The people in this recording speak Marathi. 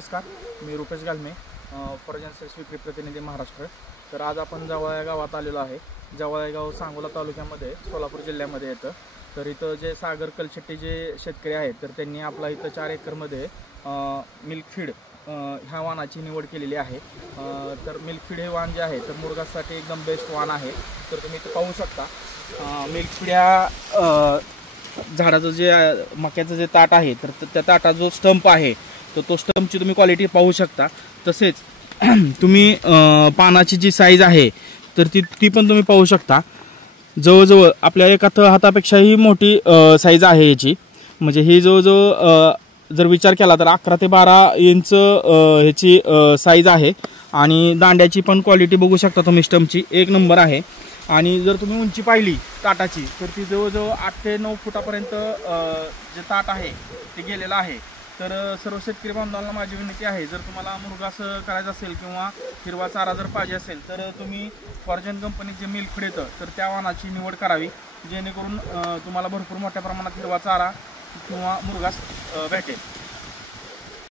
नमस्कार, मी रुपेश गालमे, फॉरेजन सेल्स विक्री प्रतिनिधी महाराष्ट्र। तर आज आपण जवळ या गावात आलेलो आहे। जवळ या गाव सांगोला तालुक्यामध्ये सोलापूर जिल्ह्यामध्ये येतं। तर इथं जे सागर कलशेट्टी जे शेतकरी आहेत तर त्यांनी आपला इथं 4 एकरमध्ये मिल्क फीड ह्या वाणाची निवड केलेली आहे। तर मिल्क फीड हे वाण जे आहे तर मुरघासाठी एकदम बेस्ट वाण आहे। तर तुम्ही इथं पाहू शकता मिल्क फीड ह्या झाडाचं जे मक्याचं जे ताट आहे तर त्या ताटाचा जो स्टंप आहे तर तो स्टंपची तुम्ही क्वालिटी पाहू शकता। तसेच तुम्ही पानाची जी साईज आहे तर ती पण तुम्ही पाहू शकता। जवळजवळ आपल्या एका हातापेक्षाही मोठी साईज आहे याची। म्हणजे ही जवळजवळ जर विचार केला तर 11 ते 12 इंच ह्याची साईज आहे। आणि दांड्याची पण क्वालिटी बघू शकता तुम्ही, स्टंपची एक नंबर आहे। आणि जर तुम्ही उंची पाहिली ताटाची तर ती जवळजवळ 8 ते 9 फुटापर्यंत जे ताट आहे ते गेलेलं आहे। तर सर्व शेतकरी बांधवांना माझी विनंती आहे, जर तुम्हाला मुरघास करायचा असेल किंवा हिरवा चारा जर पाहिजे असेल तर तुम्ही फॉर्जन कंपनीत जे मिल्क फीड येतं तर त्या वाणाची निवड करावी, जेणेकरून तुम्हाला भरपूर मोठ्या प्रमाणात हिरवा चारा किंवा मुरघास भेटेल।